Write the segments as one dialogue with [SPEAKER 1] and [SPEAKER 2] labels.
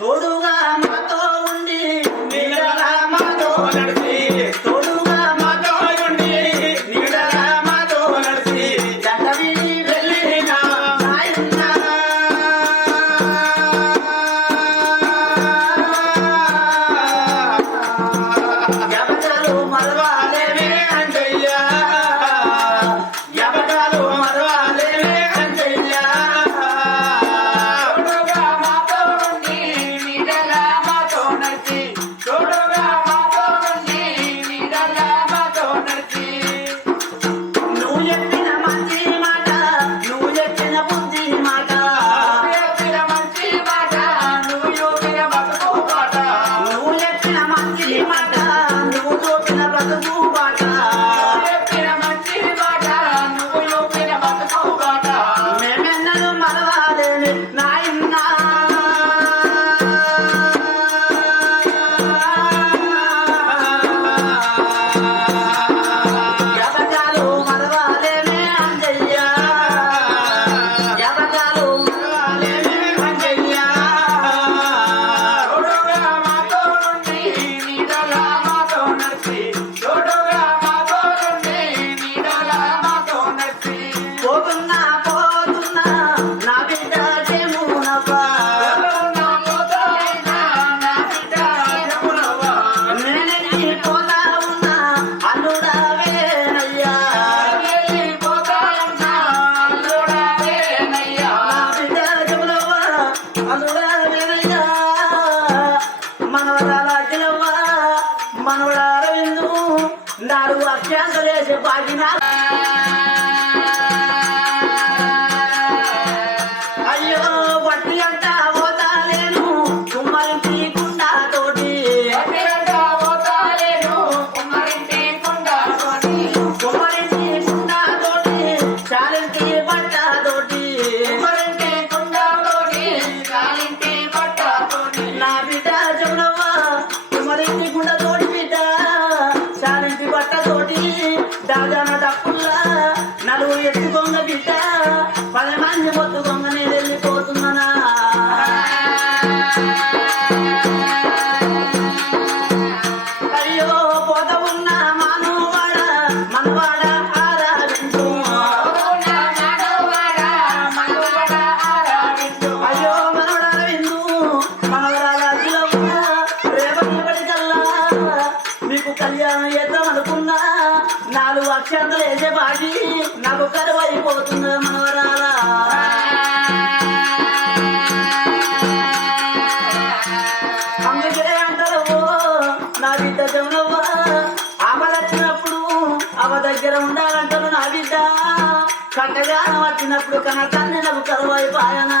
[SPEAKER 1] todo. అంటారు అక్షంతలేసే పాటినా. చేద్దాం అనుకున్నా. నాలుగు అక్షంతలు వేసే బాటి నాకు కరువు అయిపోతున్నా మనవరాలా. అందుకే అంటారు నా బిడ్డ జములవ్వా ఆపదచ్చినప్పుడు అవ దగ్గర ఉండాలంటారు నా బిడ్డ. కట్టగా వచ్చినప్పుడు కన తన్ని నాకు కరువు అయిపోయానా.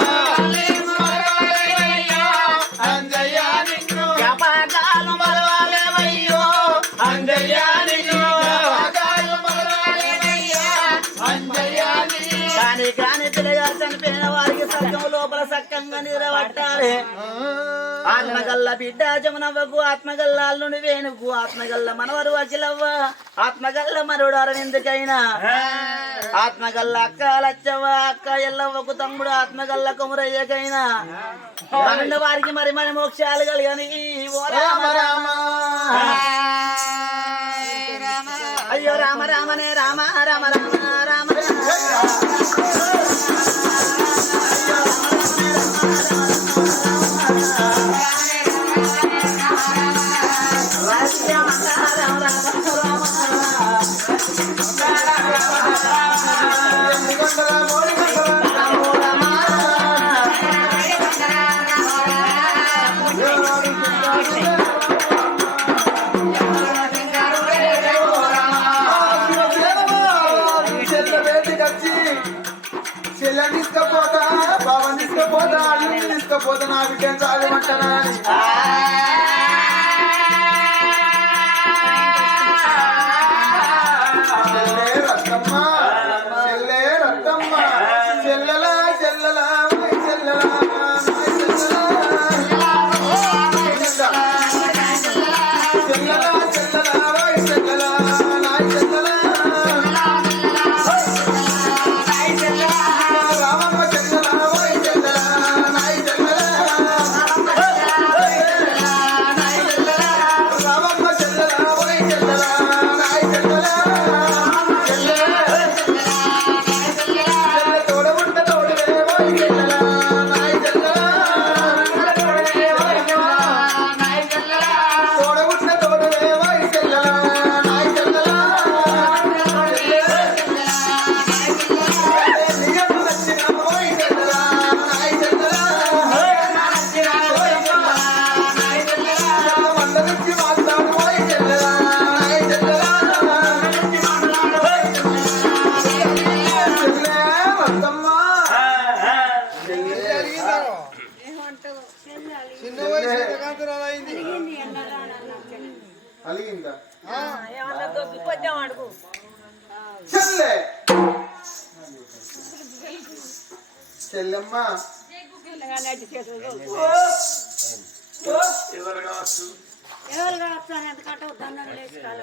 [SPEAKER 1] లోపల సక్కంగా ఆత్మగల్ల బిడ్డ జమునవ్వకు ఆత్మగల్ల అల్లుని వేణుకు ఆత్మగల్ల మనవరు అఖిలవ్వ ఆత్మగల్ల మరుడు అరవిందుకైనా. ఆత్మగల్ల అక్క లచ్చవ్వ అక్క ఎల్లవ్వకు తమ్ముడు ఆత్మగల్ల కుమరయ్యకైనా. అన్న వారికి మరి మరి మోక్షాలు కలిగని ఓ రామ అయ్యో రామ రామనే రామ రామ రామ రామ
[SPEAKER 2] రామ. తీసుకపోతా బావని తీసుకపోతా అల్లుని తీసుకపోతా నా బిడ్డను సాగమంటానా
[SPEAKER 3] చిన్న
[SPEAKER 2] అలిగిందా
[SPEAKER 4] దొబ్బిపోద్దాం అడుగు
[SPEAKER 2] చెల్లె చెల్లెమ్మ
[SPEAKER 5] ఎవరు కావచ్చు?
[SPEAKER 4] ఎవరు కావచ్చు అని ఎందుకంటే దండం లేచి కాళ్ళ